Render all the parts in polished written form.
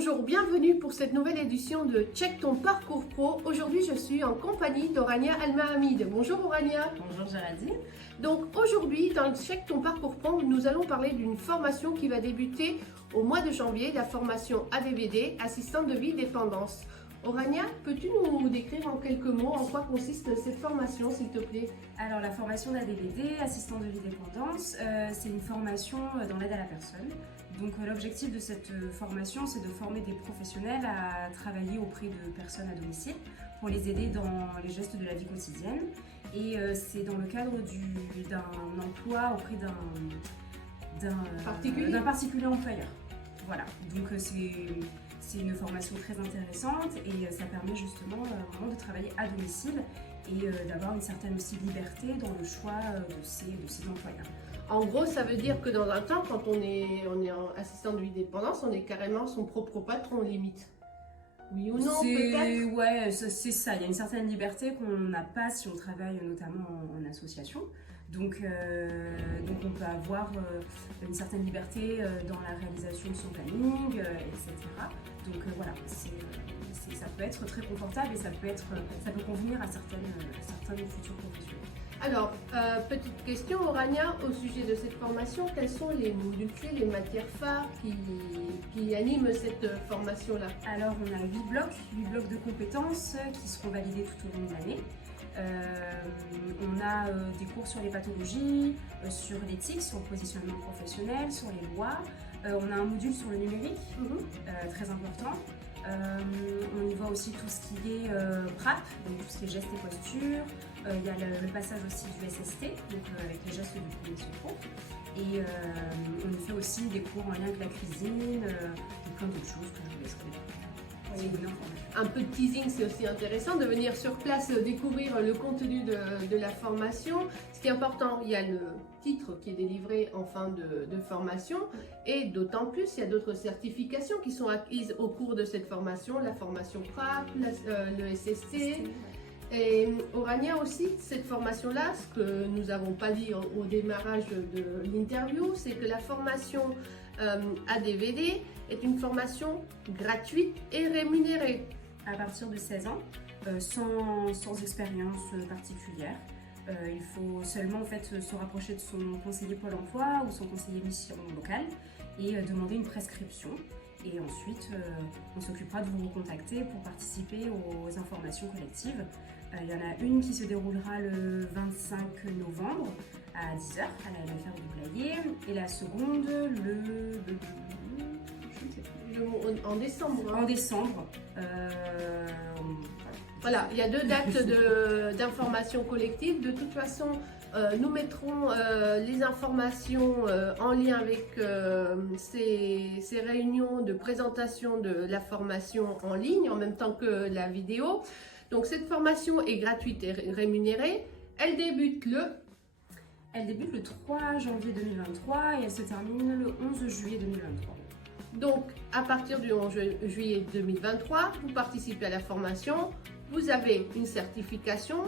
bonjour, bienvenue pour cette nouvelle édition de Check ton parcours pro. Aujourd'hui, je suis en compagnie d'Orania Almahamid. Bonjour Orania. Bonjour Géraldine. Donc aujourd'hui, dans le Check ton parcours pro, nous allons parler d'une formation qui va débuter au mois de janvier, la formation ADVD, assistante de vie dépendance. Orania, peux-tu nous décrire en quelques mots en quoi consiste cette formation, s'il te plaît? Alors la formation d'ADVD, assistant de vie dépendance, c'est une formation dans l'aide à la personne. Donc l'objectif de cette formation, c'est de former des professionnels à travailler auprès de personnes à domicile pour les aider dans les gestes de la vie quotidienne. Et c'est dans le cadre d'un emploi auprès d'un particulier employeur. Voilà, donc c'est une formation très intéressante et ça permet justement vraiment de travailler à domicile et d'avoir une certaine aussi liberté dans le choix de ses employeurs. En gros, ça veut dire que dans un temps, quand on est en assistant de vie dépendance, on est carrément son propre patron limite. Oui ou non, peut-être? Ouais, c'est ça. Il y a une certaine liberté qu'on n'a pas si on travaille notamment en association. Donc on peut avoir une certaine liberté dans la réalisation de son planning, etc. Donc voilà, ça peut être très confortable et ça peut convenir à certains futurs professionnels. Alors, petite question, Orania, au sujet de cette formation, quels sont les modules clés, les matières phares qui animent cette formation-là? Alors, on a 8 blocs de compétences qui seront validés tout au long de l'année. On a des cours sur les pathologies, sur l'éthique, sur le positionnement professionnel, sur les lois. On a un module sur le numérique, très important. On y voit aussi tout ce qui est PRAP, donc tout ce qui est gestes et postures. Il y a le passage aussi du SST, donc avec les gestes du premier secours. Et on y fait aussi des cours en lien avec la cuisine, et plein d'autres choses que je vous laisserai découvrir. Un peu de teasing, c'est aussi intéressant de venir sur place découvrir le contenu de la formation. Ce qui est important, il y a le titre qui est délivré en fin de formation et d'autant plus, il y a d'autres certifications qui sont acquises au cours de cette formation, la formation PRAP, le SST. Et Orania aussi, cette formation-là, ce que nous n'avons pas dit au démarrage de l'interview, c'est que la formation ADVD est une formation gratuite et rémunérée. À partir de 16 ans, sans expérience particulière. Il faut seulement en fait se rapprocher de son conseiller Pôle emploi ou son conseiller mission locale et demander une prescription. Et ensuite, on s'occupera de vous recontacter pour participer aux informations collectives. Il y en a une qui se déroulera le 25 novembre à 10h à la MFR du Blayais et la seconde en décembre. En décembre. Voilà, il y a 2 dates d'information collective. De toute façon, nous mettrons les informations en lien avec ces réunions de présentation de la formation en ligne en même temps que la vidéo. Donc cette formation est gratuite et rémunérée. Elle débute le 3 janvier 2023 et elle se termine le 11 juillet 2023. Donc à partir du 11 juillet 2023, vous participez à la formation. Vous avez une certification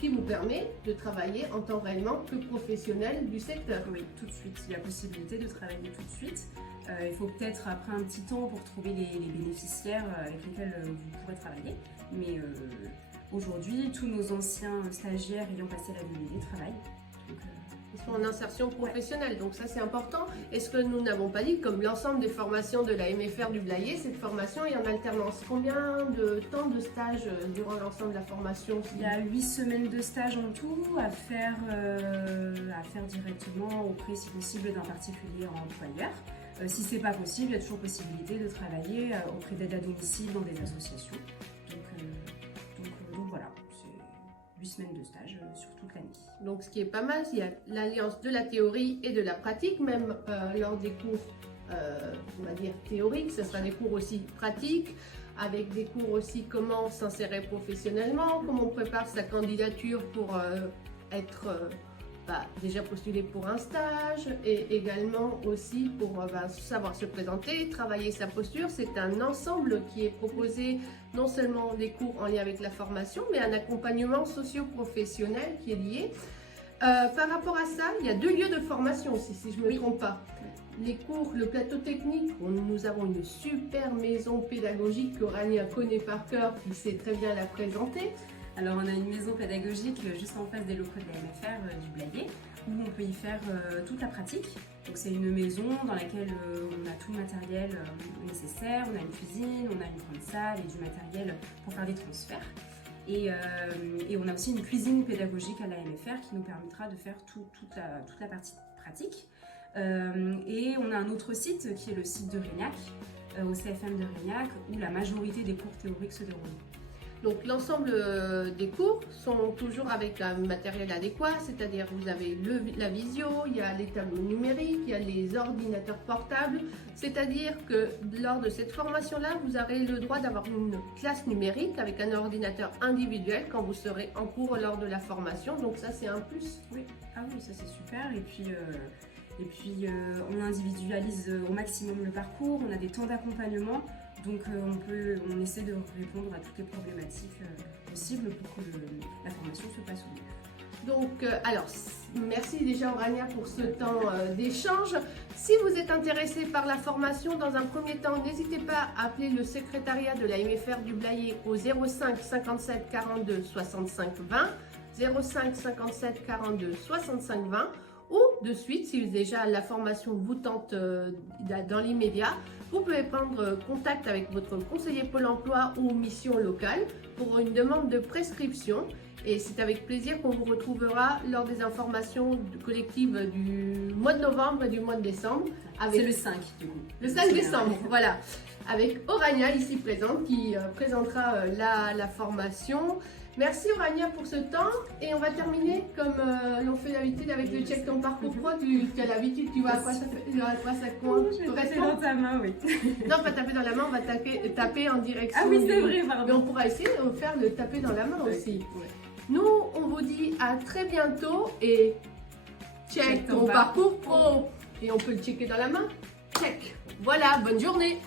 qui vous permet de travailler en tant réellement que professionnel du secteur. Oui, tout de suite. Il y a possibilité de travailler tout de suite. Il faut peut-être après un petit temps pour trouver les bénéficiaires avec lesquels vous pourrez travailler. Mais aujourd'hui, tous nos anciens stagiaires ayant passé la DVD travaillent. Ils sont en insertion professionnelle, donc ça c'est important. Et ce que nous n'avons pas dit, comme l'ensemble des formations de la MFR du Blayais, cette formation est en alternance. Combien de temps de stage durant l'ensemble de la formation? Il y a 8 semaines de stage en tout à faire directement auprès, si possible, d'un particulier employeur. Si ce n'est pas possible, il y a toujours possibilité de travailler auprès d'aides à domicile dans des associations. Donc voilà, c'est 8 semaines de stage sur toute l'année. Donc ce qui est pas mal, il y a l'alliance de la théorie et de la pratique, même lors des cours, on va dire théoriques, ce sera des cours aussi pratiques, avec des cours aussi comment s'insérer professionnellement, comment on prépare sa candidature pour être déjà postulé pour un stage et également aussi pour savoir se présenter, travailler sa posture. C'est un ensemble qui est proposé, non seulement des cours en lien avec la formation, mais un accompagnement socio-professionnel qui est lié. Par rapport à ça, il y a 2 lieux de formation aussi, si je ne me trompe pas. Les cours, le plateau technique, nous avons une super maison pédagogique qu'Orania connaît par cœur, qui sait très bien la présenter. Alors on a une maison pédagogique juste en face des locaux de la MFR du Blayais, où on peut y faire toute la pratique. Donc c'est une maison dans laquelle on a tout le matériel nécessaire, on a une cuisine, on a une grande salle et du matériel pour faire des transferts. Et on a aussi une cuisine pédagogique à la MFR qui nous permettra de faire toute la partie pratique. Et on a un autre site qui est le site de Régnac, au CFM de Régnac, où la majorité des cours théoriques se déroulent. Donc l'ensemble des cours sont toujours avec un matériel adéquat, c'est-à-dire vous avez la visio, il y a les tableaux numériques, il y a les ordinateurs portables, c'est-à-dire que lors de cette formation-là, vous aurez le droit d'avoir une classe numérique avec un ordinateur individuel quand vous serez en cours lors de la formation, donc ça c'est un plus. Oui, ah oui, ça c'est super, et puis on individualise au maximum le parcours, on a des temps d'accompagnement. Donc on essaie de répondre à toutes les problématiques possibles pour que la formation se passe au mieux. Donc alors, merci déjà Orania pour ce temps d'échange. Si vous êtes intéressé par la formation, dans un premier temps, n'hésitez pas à appeler le secrétariat de la MFR du Blayais au 05 57 42 65 20, 05 57 42 65 20, ou de suite, si déjà la formation vous tente dans l'immédiat, vous pouvez prendre contact avec votre conseiller Pôle emploi ou mission locale pour une demande de prescription. Et c'est avec plaisir qu'on vous retrouvera lors des informations collectives du mois de novembre et du mois de décembre. C'est le 5 du coup. Le 5 décembre, voilà. Avec Orania ici présente qui présentera la formation. Merci Orania pour ce temps et on va terminer comme l'on fait d'habitude avec le check ton parcours pro. Tu as l'habitude, tu vois à quoi ça correspond. Taper dans ta main, oui. Non, pas taper dans la main, on va taper en direction. Ah oui, c'est vrai, Mais pardon. on pourra essayer de faire le taper dans la main aussi. Ouais. Nous, on vous dit à très bientôt et check ton parcours pro. Et on peut le checker dans la main. Check. Voilà, bonne journée.